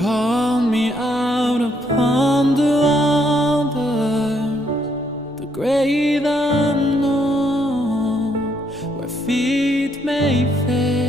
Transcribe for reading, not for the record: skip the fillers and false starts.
Call me out upon the waters, the great unknown, where feet may fail.